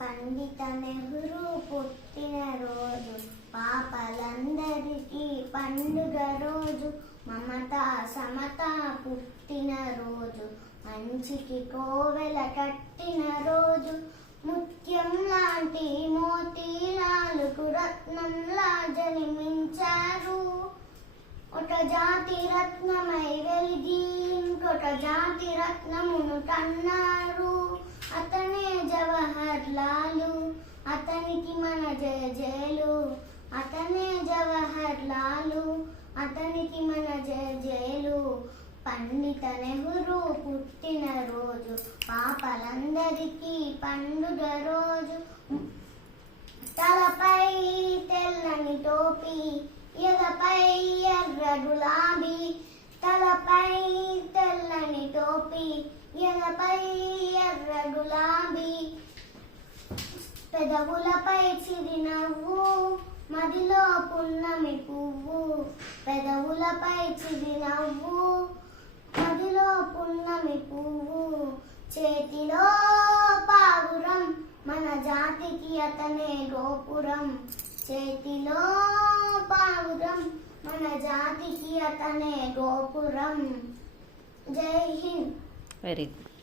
పండిత నెహ్రూ పుట్టినరోజు పాపలందరికీ పండుగ రోజు. మమత సమత పుట్టినరోజు, మంచికి కోవెల కట్టిన రోజు. ముత్యం లాంటి మోతీలాలకు రత్నంలా జన్మించారు. ఒక జాతి రత్నమై వెలిగి ఇంకొక జాతి రత్నమును కన్నారు. అతనే జవహర్ లాలు, అతనికి మన జయ జయలు. అతనే జవహర్ లాలు, అతనికి మన జయ జయలు. పండిత నెహ్రూ పుట్టినరోజు పాపలందరికీ పండుగ రోజు. తలపై తెల్లని టోపీ, ఎదపై ఎర్ర గులాబీ. తలపై తెల్లని టోపీ, ఎదపై ఎర్ర గులాబీ. పెదవులపై చిరునవ్వు, మదిలో పున్నమి పువ్వు. పెదవులపై చిరునవ్వు, మదిలో పున్నమి పువ్వు. చేతిలో పావురం, మన జాతికి అతనే గోపురం. చేతిలో పావురం, మన జాతికి అతనే గోపురం. జై హింద్. Very good.